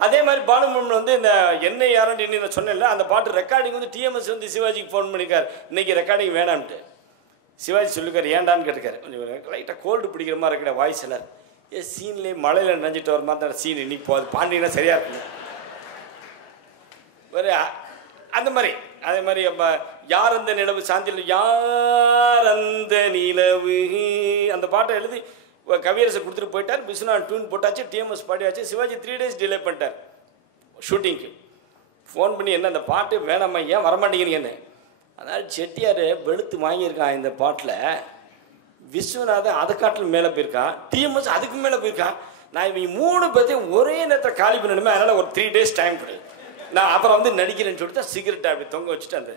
அதே மாதிரி பாலுமன் வந்து இந்த என்னை யாருன்னு நான் சொன்னேன்ல, அந்த பாட்டு ரெக்கார்டிங் வந்து டிஎம்எஸ் வந்து சிவாஜிக்கு ஃபோன் பண்ணிக்கார், இன்னைக்கு ரெக்கார்டிங் வேணாம்ட்டு. சிவாஜி சொல்லிக்கார், ஏண்டான்னு கேட்டுக்காரு. கொஞ்சம் லைட்டாக கோல்டு பிடிக்கிற மாதிரி இருக்கிற வாய்ஸ் எல்லாம் சீன்லேயே மழையில் நினைஞ்சிட்டு வர மாதிரி தான் சீன் இன்னைக்கு போகுது, பாண்டிங்கன்னா சரியாக இருக்குங்க ஒரு அந்த மாதிரி. அதே மாதிரி நம்ம யார் அந்த நிலவு சாந்தியில் யார் அந்த நிலவு அந்த பாட்டை எழுதி கவியரசை கொடுத்துட்டு போயிட்டார். விஸ்வநாத் டியூன் போட்டாச்சு, டிஎம்எஸ் பாடியாச்சு. சிவாஜி 3 days டிலே பண்ணிட்டார் ஷூட்டிங்க்கு. ஃபோன் பண்ணி என்ன அந்த பாட்டு வேணாமா, ஏன் வரமாட்டேங்கிறீங்கன்னு. அதனால் செட்டியார் வெளுத்து வாங்கியிருக்கான் இந்த பாட்டில். விஸ்வநாதன் அதை காட்டில் மேலே போயிருக்கான், டிஎம்எஸ் அதுக்கு மேலே போயிருக்கான். நான் இவங்க 3 பேர்த்தையும் ஒரே நேரத்தில் காலி பண்ணணுமே, அதனால் ஒரு 3 days டைம் கொடு, நான் அப்புறம் வந்து நடிக்கிறேன்னு சொல்லிட்டு சிகரெட்டை அப்படி தொங்க வச்சுட்டு அந்த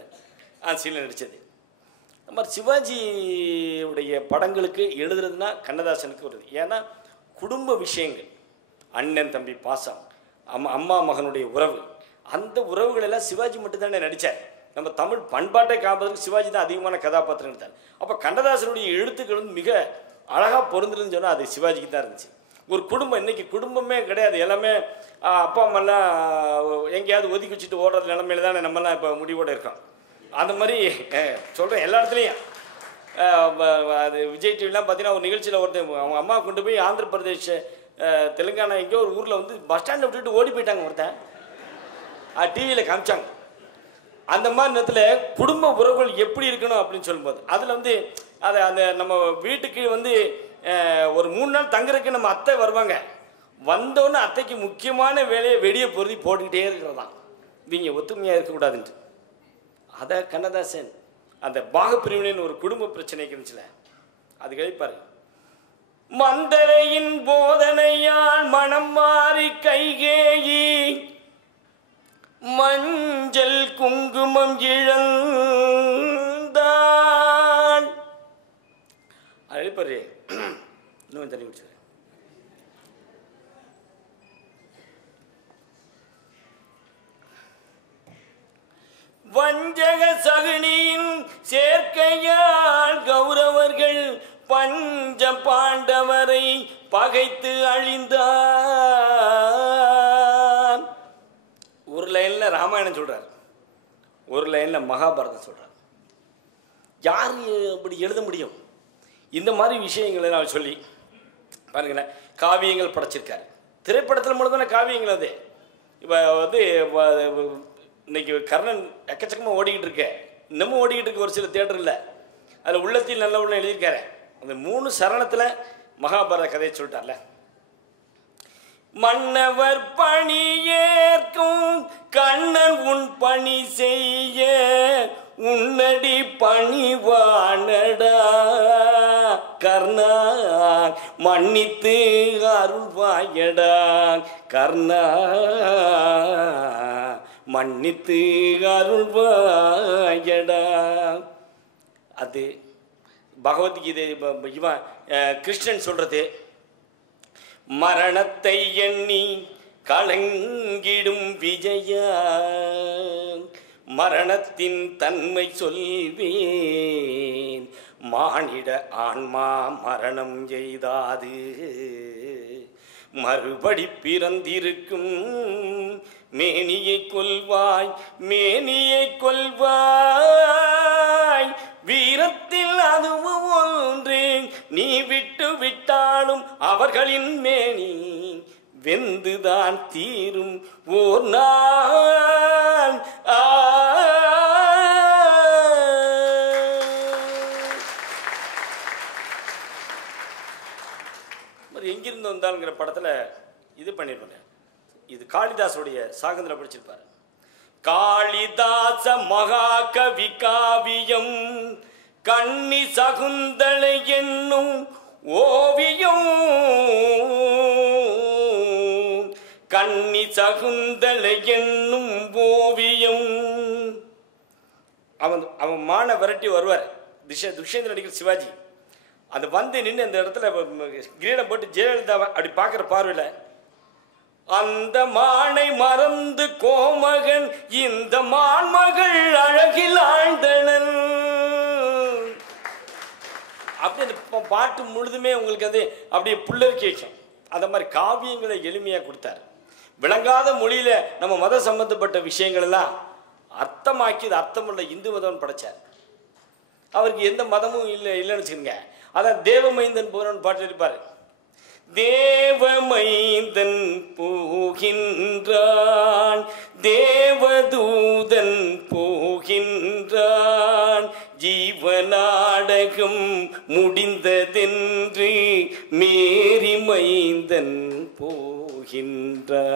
சீனில் நடித்தது. அந்த மாதிரி சிவாஜியுடைய படங்களுக்கு எழுதுறதுனா கண்ணதாசனுக்கு வருது. ஏன்னா குடும்ப விஷயங்கள், அண்ணன் தம்பி பாசம், அம்மா மகனுடைய உறவு, அந்த உறவுகளெல்லாம் சிவாஜி மட்டும்தானே நடித்தார். நம்ம தமிழ் பண்பாட்டை காப்பதற்கு சிவாஜி தான் அதிகமான கதாபாத்திரம் எடுத்தார். அப்போ கண்ணதாசனுடைய எழுத்துக்கள் வந்து மிக அழகாக பொருந்துருன்னு சொன்னால் அது சிவாஜிக்கு தான் இருந்துச்சு. ஒரு குடும்பம், இன்றைக்கி குடும்பமே கிடையாது, எல்லாமே அப்பா அம்மாலாம் எங்கேயாவது ஒதுக்கி வச்சுட்டு ஓடுற நிலமையில தானே நம்மலாம் இப்போ முடிவோடு இருக்கோம். அந்த மாதிரி சொல்கிறேன் எல்லா இடத்துலையும். அது விஜய் டிவிலாம் பார்த்தீங்கன்னா ஒரு நிகழ்ச்சியில் ஒருத்தர் அவங்க அம்மா கொண்டு போய் ஆந்திர பிரதேஷ் தெலுங்கானா எங்கேயோ ஒரு ஊரில் வந்து பஸ் ஸ்டாண்டை விட்டுட்டு ஓடி போயிட்டாங்க ஒருத்தன், டிவியில் காமிச்சாங்க. அந்த மாதிரி நேரத்தில் குடும்ப உறவுகள் எப்படி இருக்கணும் அப்படின்னு சொல்லும்போது அதில் வந்து அதை அந்த நம்ம வீட்டுக்கு வந்து ஒரு 3 நாள் தங்குறதுக்கு நம்ம அத்தை வருவாங்க. வந்தோன்னு அத்தைக்கு முக்கியமான வேலையை வெடியை பொருதி போட்டுக்கிட்டே இருக்கிறதான், இவங்க ஒத்துமையாக இருக்கக்கூடாதுன்ட்டு. அதை கண்ணதாசன் அந்த பாகப்பிரிவினைன்னு ஒரு குடும்ப பிரச்சனைக்கு இருந்துச்சுல, அது கழிப்பாரு. மந்தரையின் போதனையால் மனம் மாறி கைகேயி மஞ்சள் குங்குமம் இழந்தான். அழைப்பாரு இன்னும் தண்ணி குடிச்சு. வஞ்சக சகுனியின் சேர்க்கையால் கௌரவர்கள் பஞ்ச பாண்டவரை பகைத்து அழிந்தார். ஒரு லைனில் ராமாயணம் சொல்கிறார், ஒரு லைனில் மகாபாரதம் சொல்கிறார். யார் அப்படி எழுத முடியும்? இந்த மாதிரி விஷயங்களை நான் சொல்லி பாருங்களேன். காவியங்கள் படைச்சிருக்காரு, திரைப்படத்தில் மட்டும் தானே காவியங்கள். அது இப்போ வந்து இன்னைக்கு கர்ணன் எக்கச்சக்கமாக ஓடிக்கிட்டு இருக்கேன், இன்னமும் ஓடிக்கிட்டு இருக்கு ஒரு சில தியேட்டரில். அதில் உள்ளத்தில் நல்ல உள்ள எழுதியிருக்காரு. அந்த 3 சரணத்தில் மகாபாரத கதையை சொல்லிட்டார்ல. மன்னவர் பணி ஏற்கும் கண்ணன் உன் பணி செய்ய உன்னடி பணிவானடா கர்ணா மன்னித்து அருள்வாயடா கர்ணா மன்னித்து அருள்வாயடா. அது பகவத்கீதை இவன் கிருஷ்ணன் சொல்றது. மரணத்தை எண்ணி கலங்கிடும் விஜயா மரணத்தின் தன்மை சொல்வேன், மானிட ஆன்மா மரணம் எய்தாது மறுபடி பிறந்திருக்கும், மேனியை கொல்வாய் மேனியை கொல்வாய் வீரத்தில் அதுவும் ஒன்று, நீ விட்டு விட்டாலும் அவர்களின் மேனி வெந்துதான் தீரும் ஓர் நாள். எங்கிருந்து வந்தாலுங்கிற படத்தில் இது பண்ணிருப்பாங்க. இது காளிதாசுடைய சாகுந்தல படிச்சிருப்பாரு. காளிதாச மகாகவி காவியம் கண்ணி சகுந்தலை என்னும் ஓவியம், கண்ணி சகுந்தலை என்னும் ஓவியம். அவன் மான விரட்டி வருவார் துஷ்யேந்திரன் நடிக்கிற சிவாஜி. அது வந்து நின்று அந்த இடத்துல கிரீடம் போட்டு ஜெயலலிதா அப்படி பார்க்குற பார்வையில், அந்த மானை மறந்து கோமகன் இந்த மான்மகள் அழகில் ஆழ்ந்தனன் அப்படி அந்த பாட்டு முழுதுமே உங்களுக்கு அது அப்படியே புல்லரிக்க வைக்கும். அந்த மாதிரி காவியங்களை எளிமையாக கொடுத்தார். விளங்காத மொழியில் நம்ம மத சம்பந்தப்பட்ட விஷயங்கள் எல்லாம் அர்த்தமாக்கி அது அர்த்தமுள்ள இந்து மதம் படைச்சார். அவருக்கு எந்த மதமும் இல்லைன்னு வச்சுக்கோங்க. அதான் தேவமைந்தன் போகிறன்னு பாட்டு இருப்பார். தேவமைந்தன் போகின்றான், தேவதூதன் போகின்றான், ஜீவநாடகம் முடிந்ததென்று மேரி மைந்தன் போகின்றான்.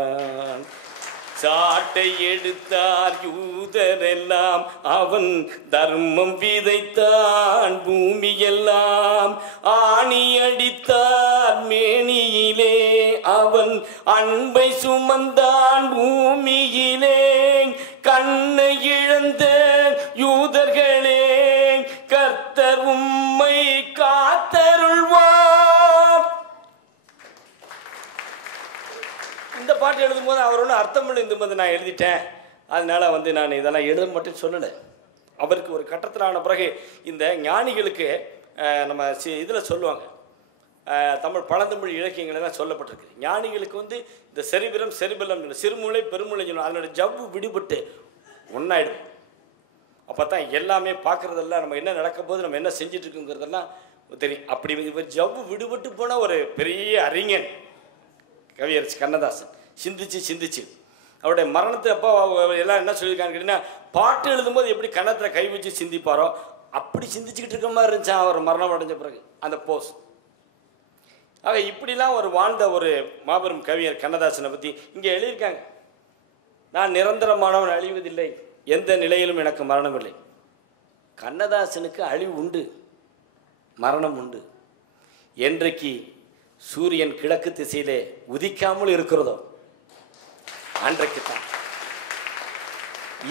சாட்டை எடுத்தார் யூதரெல்லாம், அவன் தர்மம் விதைத்தான் பூமியெல்லாம். ஆணி அடித்தார் மேனியிலே, அவன் அன்பை சுமந்தான் பூமியிலே. கண்ணை இழந்த யூதர்களே, கர்த்தர் உம்மை காத்தருள்வார். இந்த பாட்டு எழுதும் போது அவர் ஒன்றும் அர்த்தம் இந்து போது நான் எழுதிட்டேன், அதனால நான் இதெல்லாம் எழுத மட்டும் சொல்லலை. அவருக்கு ஒரு கட்டத்தில் ஆன பிறகு இந்த ஞானிகளுக்கு நம்ம இதில் சொல்லுவாங்க, தமிழ் பழந்தமிழ் இலக்கியங்களெல்லாம் சொல்லப்பட்டிருக்கு. ஞானிகளுக்கு இந்த செரிபிரம் செரிபெல்லம் சிறுமூளை பெருமூளை சொல்லணும், அதனோட ஜவ்வு விடுபட்டு ஒன்றாயிடும். அப்போ தான் எல்லாமே பார்க்குறதெல்லாம் நம்ம என்ன நடக்க போது நம்ம என்ன செஞ்சிட்ருக்குங்கிறதெல்லாம் தெரியும். அப்படி இவர் ஜவ்வு விடுபட்டு போன ஒரு பெரிய அறிஞன் கவியரசு கண்ணதாசன். சிந்திச்சு அவருடைய மரணத்தை அப்போ எல்லாம் என்ன சொல்லியிருக்காங்க கேட்டிங்கன்னா, பாட்டு எழுதும்போது எப்படி கன்னத்தில் கை வச்சு சிந்திப்பாரோ அப்படி சிந்திச்சுக்கிட்டு இருக்க மாதிரி இருந்துச்சான் அவர் மரணம் அடைஞ்ச பிறகு அந்த போஸ். ஆக இப்படிலாம் ஒரு வாழ்ந்த ஒரு மாபெரும் கவிஞர் கண்ணதாசனை பற்றி இங்கே எழுதியிருக்காங்க. நான் நிரந்தரமானவன், அழிவதில்லை, எந்த நிலையிலும் எனக்கு மரணம் இல்லை. கண்ணதாசனுக்கு அழிவு உண்டு, மரணம் உண்டு. என்றைக்கு சூரியன் கிழக்கு திசையிலே உதிக்காமல் இருக்கிறதோ அன்றைக்கு தான்,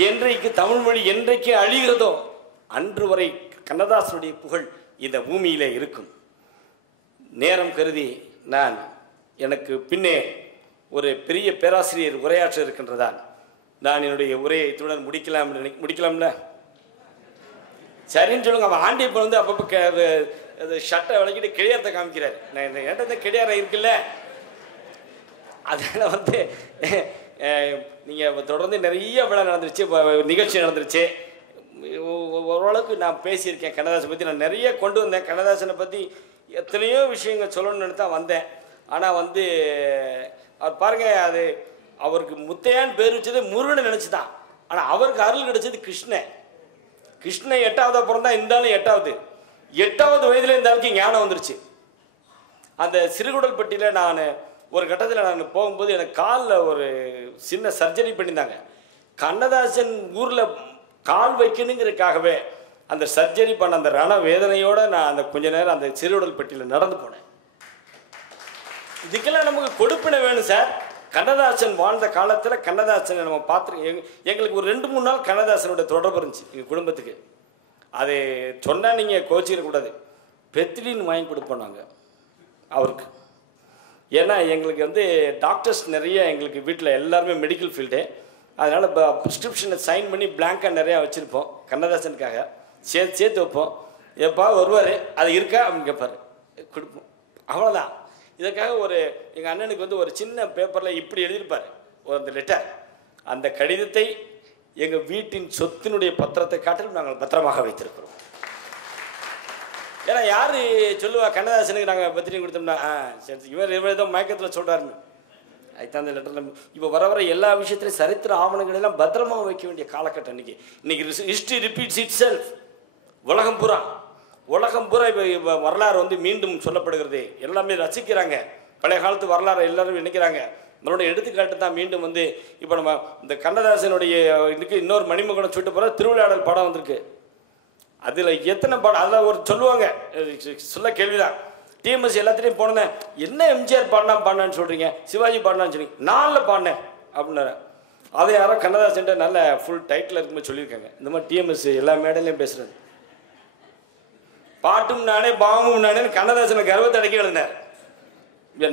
என்றைக்கு தமிழ் மொழி என்றைக்கு அழிகிறதோ அன்று வரை கண்ணதாசனுடைய புகழ் இந்த பூமியிலே இருக்கும். நேரம் கருதி நான் எனக்கு பின்னே ஒரு பெரிய பேராசிரியர் உரையாற்ற இருக்கின்றதால் நான் என்னுடைய உரையை இத்துடன் முடிக்கலாம்ல? சரின்னு சொல்லுங்க. அவன் ஆண்டியப்பன் அப்பப்போ ஷர்ட்டை விளக்கிட்டு கிளியாரத்தை காமிக்கிறார். நான் என்கிட்ட கிடையாரம் இருக்குல்ல, அதில் நீங்கள் தொடர்ந்து நிறைய விழா நடந்துருச்சு, நிகழ்ச்சி நடந்துருச்சு. ஓரளவுக்கு நான் பேசியிருக்கேன் கண்ணதாசனை பற்றி. நான் நிறைய கொண்டு வந்தேன் கண்ணதாசனை பற்றி, எத்தனையோ விஷயங்கள் சொல்லணும்னு தான் வந்தேன். ஆனால் அவர் பாருங்கள், அது அவருக்கு முத்தையான்னு பேர் வச்சது முருகனை நினச்சி தான். ஆனால் அவருக்கு அருள் கிடைச்சது கிருஷ்ணன். 8வது அப்புறம் தான் இருந்தாலும் 8வது வயதில் இந்த ஆளுக்கு ஞானம் வந்துருச்சு. அந்த சிறுகுடல்பட்டியில் நான் ஒரு கட்டத்தில் நான் போகும்போது எனக்கு காலில் ஒரு சின்ன சர்ஜரி பண்ணியிருந்தாங்க. கண்ணதாசன் ஊரில் கால் வைக்கணுங்கிறதுக்காகவே அந்த சர்ஜரி பண்ண அந்த ரண வேதனையோடு நான் அந்த கொஞ்ச நேரம் அந்த சிறுகுடல்பட்டியில் நடந்து போனேன். இதுக்கெல்லாம் நமக்கு கொடுப்பினை வேணும் சார். கண்ணதாசன் வாழ்ந்த காலத்தில் கண்ணதாசனை நம்ம பார்த்துருக்கோம். எங்களுக்கு ஒரு 2-3 நாள் கண்ணதாசனோட தொடர்பு இருந்துச்சு எங்கள் குடும்பத்துக்கு. அது சொன்னால் நீங்கள் கோச்சிக்கக்கூடாது. பெத்திலின்னு வாங்கி கொடுப்போம் நாங்கள் அவருக்கு. ஏன்னா எங்களுக்கு டாக்டர்ஸ் நிறைய எங்களுக்கு வீட்டில் எல்லாருமே மெடிக்கல் ஃபீல்டு. அதனால் இப்போ ப்ரிஸ்கிரிப்ஷனை சைன் பண்ணி பிளாங்காக நிறையா வச்சுருப்போம் கண்ணதாசனுக்காக. சேர்த்து வைப்போம். எப்போ வருவார், அது இருக்கா அப்படின்னு கேட்பார், கொடுப்போம். அவ்வளோதான். இதற்காக எங்கள் அண்ணனுக்கு ஒரு சின்ன பேப்பரில் இப்படி எழுதியிருப்பார் அந்த லெட்டர். அந்த கடிதத்தை எங்கள் வீட்டின் சொத்தினுடைய பத்திரத்தை காட்டிலும் நாங்கள் பத்திரமாக வைத்திருக்கிறோம். ஏன்னா யார் சொல்லுவா கண்ணதாசனுக்கு நாங்கள் பத்திரிகை கொடுத்தோம்னா சரி இவர் ஏதோ மயக்கத்தில் சொல்கிறாருன்னு. அதுதான் அந்த லெட்டரில் இப்போ வர எல்லா விஷயத்துலையும் சரித்திர ஆவணங்களெல்லாம் பத்திரமாக வைக்க வேண்டிய காலகட்டம் இன்னைக்கு ஹிஸ்ட்ரி ரிப்பீட்ஸ் இட் செல்ஃப். உலகம் பூரா இப்போ வரலாறு மீண்டும் சொல்லப்படுகிறது. எல்லாமே ரசிக்கிறாங்க. பழைய காலத்து வரலாறு எல்லாரும் நினைக்கிறாங்க. நம்மளோட எடுத்துக்காட்டு தான் மீண்டும் இப்போ நம்ம இந்த கண்ணதாசனுடைய இன்னொரு மணிமகுடம் சுட்டு போகிற திருவிளையாடல் படம் வந்திருக்கு. அதில் எத்தனை படம் அதில் ஒரு சொல்லுவாங்க, சொல்ல கேள்விதான். டிஎம்எஸ் எல்லாத்துலேயும் போனேன், என்ன எம்ஜிஆர் பாடினான்னு சொல்கிறீங்க, சிவாஜி பாடினான்னு சொல்றீங்க, 4 பாடினேன் அப்படின்னாரு. அதை யாரோ கண்ணதாசன் நல்ல ஃபுல் டைட்டில் இருக்கும்போது சொல்லியிருக்காங்க. இந்த மாதிரி டிஎம்எஸ் எல்லா மேடையிலையும் பேசுகிறது. பாட்டும் நானே பாவமும் நானேன்னு கண்ணதாசனை கர்வத்தை அடக்கி எழுதினார்.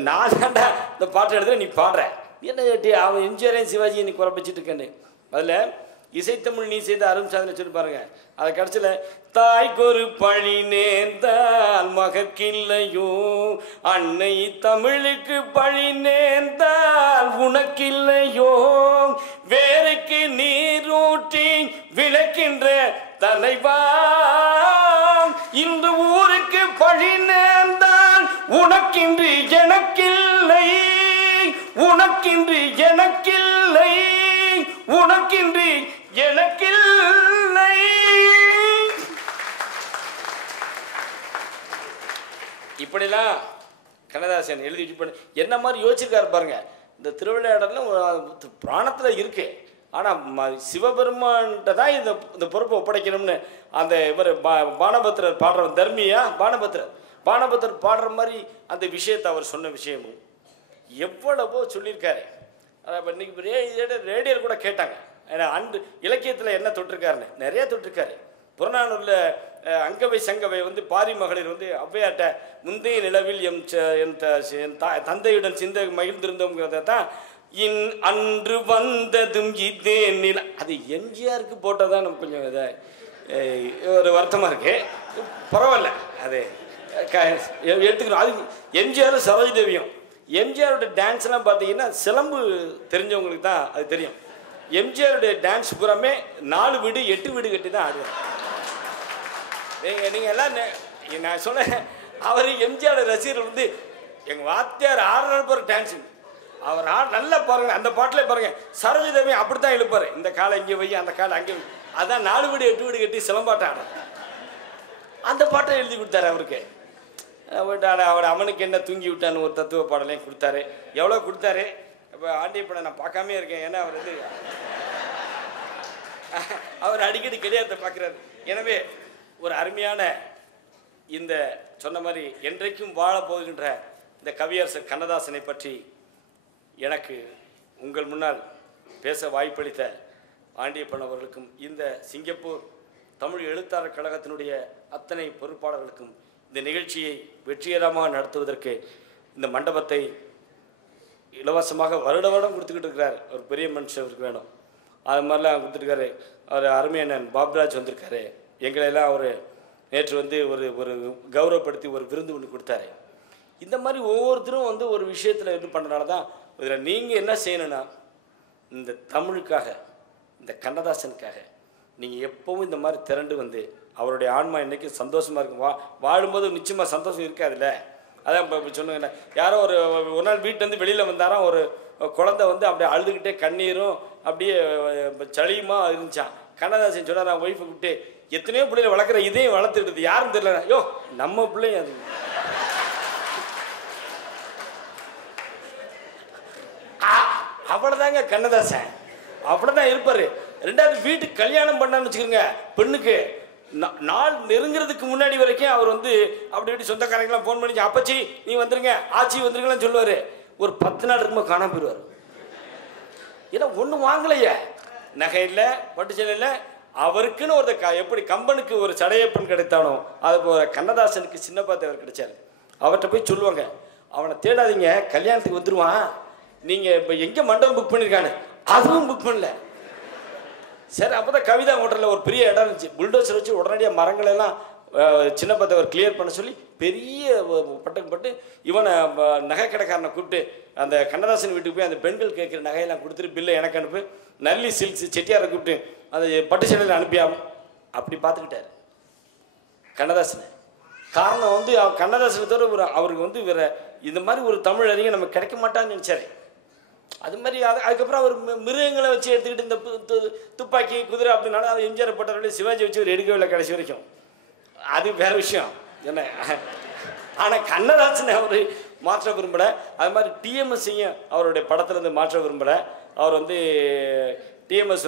நான் தாண்டா இந்த பாட்டு எழுதுற, நீ பாடுற, என்ன அவன் எம்ஜிஆரையும் சிவாஜி நீ குறைப்பிச்சிட்டு இருக்கேன்னு. அதில் இசைத்தமிழ் நீ செய்த அரும் சாதனை சொல்லி பாருங்க. அதை கடைசியில் தாய்க்கொரு பழி நேர்ந்தால் மகக்கில்லையோ, அன்னை தமிழுக்கு பழி நேர்ந்தால் உனக்கில்லை விளக்கின்ற தலைவா, இன்று ஊருக்கு பழி நேர்ந்தால் உனக்கின்றி எனக்கில்லை, உனக்கின்றி எனக்கில்லை, உனக்கின்றி எனக்கில்லை. இப்படிலாம் கண்ணதாசன் எழுதி என்ன மாதிரி யோசிச்சிருக்காரு பாருங்க. இந்த திருவிளையாடலும் பிராணத்தில் இருக்கு. ஆனால் சிவபெருமான்கிட்ட தான் இந்த பொறுப்பை ஒப்படைக்கணும்னு அந்த இவர் பானபத்திரர் பாடுற தர்மியா பானபத்திரர் பாடுற மாதிரி அந்த விஷயத்தை அவர் சொன்ன விஷயமும் எவ்வளவோ சொல்லியிருக்காரு. அதை இன்னைக்கு ரேடியோ கூட கேட்டாங்க. ஏன்னா அன்று இலக்கியத்தில் என்ன தொட்டிருக்காருன்னு நிறைய தொட்டிருக்காரு. புறநானூரில் அங்கவை சங்கவை பாரி மகளிர் ஔவையாட்ட முந்தைய நிலவில் என் தந்தையுடன் சிந்தை மகிழ்ந்திருந்தோங்கிறத தான் அன்று வந்ததும் இதே நில, அது எம்ஜிஆருக்கு போட்டதான் நமக்கு கொஞ்சம் இதை ஒரு வருத்தமாக இருக்கு. பரவாயில்ல, அது எடுத்துக்கணும். அது எம்ஜிஆரும் சரோஜதேவியும் எம்ஜிஆருடைய டான்ஸ்லாம் பார்த்தீங்கன்னா சிலம்பு தெரிஞ்சவங்களுக்கு தான் அது தெரியும். எம்ஜிஆருடைய டான்ஸ் பூராமே 4 வீடு 8 வீடு கட்டி தான் ஆடுவார். நீங்கள் எல்லாம் நான் சொன்னேன், அவர் எம்ஜிஆர் ரசிகர்கள் எங்கள் வாத்தியார் 6 நாள் பேர் டான்ஸு அவர் நல்லா பாருங்க. அந்த பாட்டிலே பாருங்க, சரோஜதேவி அப்படி தான் இழுப்பார். இந்த காலை இங்கே வை, அந்த காலை அங்கே வை. அதான் 4 வீடு 8 வீடு கட்டி சிலம்பாட்டம் ஆட அந்த பாட்டை எழுதி கொடுத்தாரு அவருக்கு. அவர் அவனுக்கு என்ன தூங்கி விட்டான்னு ஒரு தத்துவ பாடலையும் கொடுத்தாரு. எவ்வளோ கொடுத்தாரு. இப்போ ஆண்டியப்பனை நான் பார்க்காமே இருக்கேன். ஏன்னா அவர் அடிக்கடி கிடையாத பார்க்குறாரு. எனவே ஒரு அருமையான இந்த சொன்ன மாதிரி என்றைக்கும் வாழ போகின்ற இந்த கவியரசர் கண்ணதாசனை பற்றி எனக்கு உங்கள் முன்னால் பேச வாய்ப்பளித்த ஆண்டியப்பன் அவர்களுக்கும் இந்த சிங்கப்பூர் தமிழ் எழுத்தாளர் கழகத்தினுடைய அத்தனை பொறுப்பாளர்களுக்கும் இந்த நிகழ்ச்சியை வெற்றிகரமாக நடத்துவதற்கு இந்த மண்டபத்தை இலவசமாக வருட வருடம் கொடுத்துக்கிட்டு இருக்கிறார். ஒரு பெரிய மனுஷருக்கு வேணும், அது மாதிரிலாம் கொடுத்துருக்காரு. அவர் அருமையண்ணன் பாப்ராஜ் வந்திருக்காரு. எங்களெல்லாம் அவர் நேற்று ஒரு கௌரவப்படுத்தி ஒரு விருந்து ஒன்று கொடுத்தாரு. இந்த மாதிரி ஒவ்வொருத்தரும் ஒரு விஷயத்தில் இது பண்ணுறனால தான் இதில் நீங்கள் என்ன செய்யணும்னா, இந்த தமிழுக்காக இந்த கண்ணதாசனுக்காக நீங்கள் எப்போவும் இந்த மாதிரி திரண்டு அவருடைய ஆன்மா இன்றைக்கி சந்தோஷமாக இருக்கும். வாழும்போது நிச்சயமாக சந்தோஷம் இருக்காதுல்ல. அதான் இப்போ சொன்னாங்க, யாரோ ஒரு நாள் வீட்டிலேருந்து வெளியில் வந்தாராம். ஒரு குழந்தை அப்படியே அழுதுகிட்டே கண்ணீரும் அப்படியே சளியுமா இருந்துச்சான். கண்ணதாசன் சொன்னார், நான் ஒய்ஃபை கூப்பிட்டு, எத்தனையோ பிள்ளைகளை வளர்க்குற இதையும் வளர்த்துக்கிட்டது யாருன்னு தெரியல. யோ நம்ம பிள்ளைங்க அது அவ்வளோதாங்க கண்ணதாசன், அவ்வளோதான் இருப்பார். ரெண்டாவது வீட்டுக்கு கல்யாணம் பண்ணான்னு வச்சுக்கோங்க, பெண்ணுக்கு நாள் நெருங்கிறதுக்கு முன்னாடி வரைக்கும் அவர் அப்படி இப்படி சொந்தக்காரங்களாம் ஃபோன் பண்ணி, அப்பச்சி நீ வந்துருங்க, ஆச்சி வந்துருங்களான்னு சொல்லுவார். ஒரு 10 நாள் இருக்கும்போது காணாம போயிடுவார். ஏன்னா ஒன்றும் வாங்கலையே, நகை இல்லை, பட்டு சேலை இல்லை. அவருக்குன்னு ஒரு எப்படி கம்பனுக்கு ஒரு சடையப்பன் கிடைத்தானோ அது போல் கண்ணதாசனுக்கு சின்னப்பா தேவர் கிடைச்சாரு. அவர்கிட்ட போய் சொல்லுவாங்க, அவனை தேடாதீங்க, கல்யாணத்துக்கு வந்துடுவான், நீங்கள் இப்போ எங்கே மண்டபம் புக் பண்ணியிருக்கானு அதுவும் புக் பண்ணல. சரி, அப்போ தான் கவிதா ஹோட்டலில் ஒரு பெரிய இடம் இருந்துச்சு. புல்டோசர் வச்சு உடனடியாக மரங்களெல்லாம் சின்னப்பா தேவர் கிளியர் பண்ண சொல்லி பெரிய பட்டம் பட்டு இவனை நகை கடைக்காரனை கூப்பிட்டு அந்த கண்ணதாசன் வீட்டுக்கு போய் அந்த பெண்கள் கேட்குற நகையெல்லாம் கொடுத்துட்டு பில்லை எனக்கு அனுப்பு, நல்லி சில்க்ஸ் செட்டியாரை கூப்பிட்டு அந்த பட்டு சேலையில் அனுப்பியாம அப்படி பார்த்துக்கிட்டார் கண்ணதாசனை. காரணம் கண்ணதாசனை தவிர அவருக்கு வேற இந்த மாதிரி ஒரு தமிழ் அறிஞர் நம்ம கிடைக்க மாட்டான்னு நினச்சாரு. அது மாதிரி அதுக்கப்புறம் அவர் மிருகங்களை வச்சு எடுத்துக்கிட்டு இந்த துப்பாக்கி குதிரை அப்படின்னாலும் அது எம்ஜிஆர் போட்டவர்களே சிவாஜி வச்சு ஒரு எடுக்கவே இல்லை கடைசி வரைக்கும். அது வேற விஷயம் என்ன. ஆனால் கண்ணதாசனை அவர் மாற்ற விரும்பலை. அது மாதிரி டிஎம்எஸ்ஸையும் அவருடைய படத்துலேருந்து மாற்ற விரும்பலை. அவர் டிஎம்எஸ்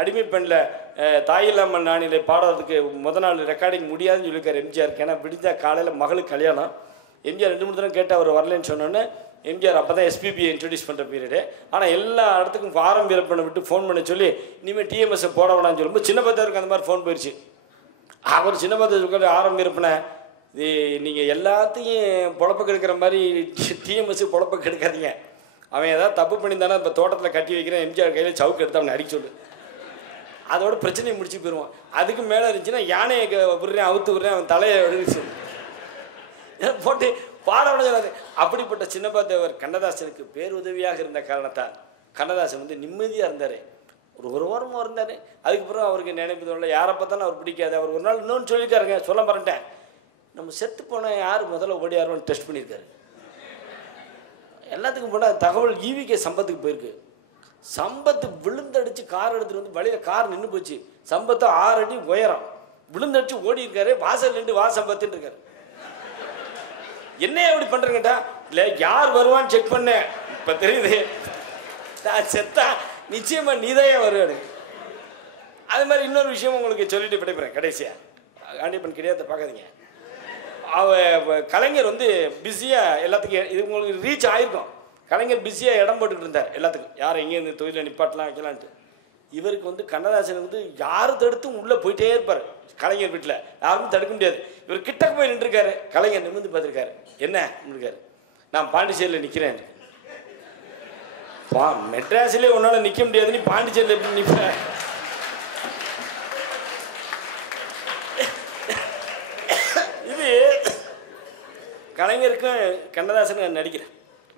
அடிமை பெண்ணில் தாயில்லாமல் நானிலை பாடுறதுக்கு நாள் ரெக்கார்டிங் முடியாதுன்னு சொல்லியிருக்காரு எம்ஜிஆருக்கு. ஏன்னா விடிஞ்சா காலையில் மகளுக்கு கல்யாணம். எம்ஜிஆர் 2-3 தடவை கேட்டு அவர் வரலன்னு சொன்னோன்னே எம்ஜிஆர் அப்போ தான் எஸ்பிபியை இன்ட்ரடியூஸ் பண்ணுற பீரியடு. ஆனால் எல்லா இடத்துக்கும் ஃபாரம் ஃபில் பண்ண விட்டு ஃபோன் பண்ண சொல்லி இனிமேல் டிஎம்எஸ்ஸை போட வேணாம்னு சொல்லும்போது சின்ன பத்தருக்கு அந்த மாதிரி ஃபோன் போயிடுச்சு. அவர் சின்ன பத்தருக்கு ஆரம்பம் இருப்பினேன், நீங்கள் எல்லாத்தையும் பொழப்ப கெடுக்கிற மாதிரி டிஎம்எஸ்ஸு பொழப்ப கெடுக்காதீங்க, அவன் ஏதாவது தப்பு பண்ணியிருந்தானா இப்போ தோட்டத்தில் கட்டி வைக்கிறேன், எம்ஜிஆர் கையில் சவுக்கு எடுத்து அவனை அடிக்க சொல்லு, அதோட பிரச்சனையை முடிச்சு போயிடுவான். அதுக்கு மேலே இருந்துச்சுன்னா யானையை விடுறேன் அவுத்து விடுறேன் அவன் தலையை போட்டு பாட விட சொல்லாது. அப்படிப்பட்ட சின்னப்பா தேவர் கண்ணதாசனுக்கு பேருதவியாக இருந்த காரணத்தால் கண்ணதாசன் வந்து நிம்மதியாக இருந்தார். ஒரு வாரமாக இருந்தார். அதுக்கப்புறம் அவருக்கு நினைப்பு தோணல, யாரை பார்த்தாலும் அவர் பிடிக்காது. அவர் ஒரு நாள் இன்னொன்று சொல்லியிருக்காருங்க, சொல்ல மறந்துட்டேன். நம்ம செத்து போனால் யார் முதல்ல ஓடியாருன்னு டெஸ்ட் பண்ணியிருக்காரு. எல்லாத்துக்கும் போனால் தகவல் ஈவிகே சம்பத்துக்கு போயிருக்கு. சம்பத்து விழுந்தடிச்சு கார் எடுத்துகிட்டு வந்து வழியில் கார் நின்று போச்சு. சம்பத்து 6 அடி உயரம் விழுந்தடிச்சு ஓடி இருக்காரு. வாசல் நின்று வா சம்பத்துன்னு இருக்காரு. என்னைய அப்படி பண்ணுறேங்கட்டா? இல்லை யார் வருவான்னு செக் பண்ணேன், இப்போ தெரியுது நான் செத்தா நிச்சயமாக நீதையே வருவாரு. அது மாதிரி இன்னொரு விஷயம் உங்களுக்கு சொல்லிட்டு விடைபெறேன் கடைசியாக. காண்டியப்பன் கிடையாது பார்க்காதீங்க. கலைஞர் வந்து பிஸியாக எல்லாத்துக்கும் இது உங்களுக்கு ரீச் ஆகிருக்கும். கலைஞர் பிஸியாக இடம் போட்டுக்கிட்டு இருந்தார் எல்லாத்துக்கும், யார் எங்கேருந்து தொழிலை நிப்பாட்டலாம் வைக்கலான்ட்டு. இவருக்கு வந்து கண்ணதாசன் வந்து யாரும் தடுத்தும் உள்ளே போயிட்டே இருப்பார். கலைஞர் வீட்டில் யாரும் தடுக்க முடியாது. இவர் கிட்டக்கு போய் நின்றுருக்காரு. கலைஞர் நிமிர்ந்து பார்த்துருக்காரு. என்ன இருக்காரு? நான் பாண்டிச்சேரியில் நிற்கிறேன். மெட்ராஸிலே உன்னால் நிற்க முடியாது, நீ பாண்டிச்சேரியில் எப்படி நிற்ப? இது கலைஞருக்கும் கண்ணதாசனும்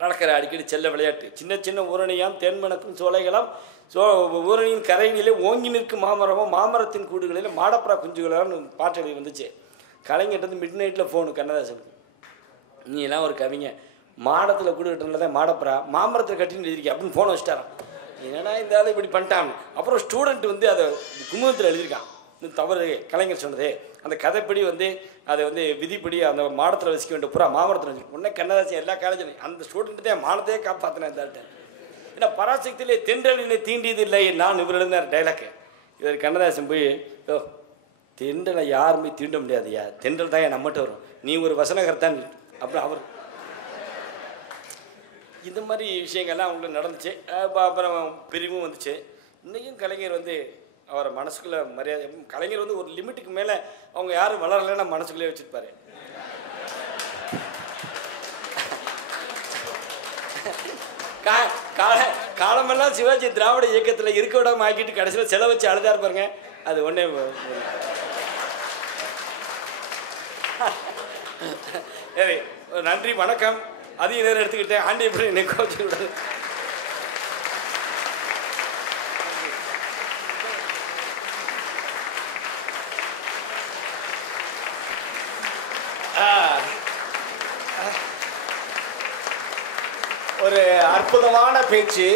நடக்கிற அடிக்கடி செல்ல விளையாட்டு. சின்ன சின்ன ஊரணியாம் தேன்மணக்கும் சோலைகளாம் ஊரணியின் கரையிலே ஓங்கி நிற்கும் மாமரமும் மாமரத்தின் கூடுகளில் மாடப்புறா குஞ்சுகளான்னு பாட்டு எழுதி வந்துச்சு. கலைஞர்கிட்ட வந்து மிட் நைட்டில் ஃபோனு கண்ணதாசனுக்கு, நீ எல்லாம் ஒரு கவிங்க, மாடத்தில் கூடு கட்டுறதுல மாடப்புறா மாமரத்தில் கட்டின்னு எழுதிருக்கேன் அப்படின்னு ஃபோனை வச்சுட்டாரான். என்னடா இந்த ஆள் இப்படி பண்ணிட்டான். அப்புறம் ஸ்டூடெண்ட் வந்து அதை குமுகத்தில் எழுதியிருக்கான். இது தவறு கலைஞர் சொன்னது. அந்த கதைப்படி வந்து அதை வந்து விதிப்படி அந்த மாடத்தில் வசிக்க வேண்டிய புறா மாமரத்தில் வச்சு உடனே கண்ணதாசன் எல்லா காலேஜிலும் அந்த ஸ்டூடெண்ட்டு தான் மானத்தையே காப்பாற்றினேன் இந்த ஏன்னா பராசக்தியிலே தென்றலினை தீண்டியது இல்லை நான் இவர் எழுந்தார் டைலாக்கு. இவர் கண்ணதாசன் போய், ஓ தென்றலை யாருமே தீண்ட முடியாதுயா, தென்றல் தான் நம்மகிட்ட வரும், நீ ஒரு வசனகர்த்தான் அப்புறம் அவர். இந்த மாதிரி விஷயங்கள்லாம் அவங்களுக்கு நடந்துச்சு. அப்புறம் பிரிவும் வந்துச்சு. இன்றைக்கும் கலைஞர் வந்து அவரை மனசுக்குள்ளே மரியாதை, கலைஞர் வந்து ஒரு லிமிட்டுக்கு மேலே அவங்க யாரும் வளரலைன்னா மனசுக்குள்ளே வச்சுருப்பாரு. காலமெல்லாம் சிவாஜி திராவிட இயக்கத்தில் இருக்க விடாமல் ஆக்கிட்டு கடைசியில் செலவு வச்சு அழுதா இருப்பாருங்க. அது ஒன்றே. சரி, நன்றி வணக்கம். அதிக நேரம் எடுத்துக்கிட்டேன். ஆண்டியப்படி என்னை கோச்சு விடாது. ஒரு அற்புதமான பேச்சு.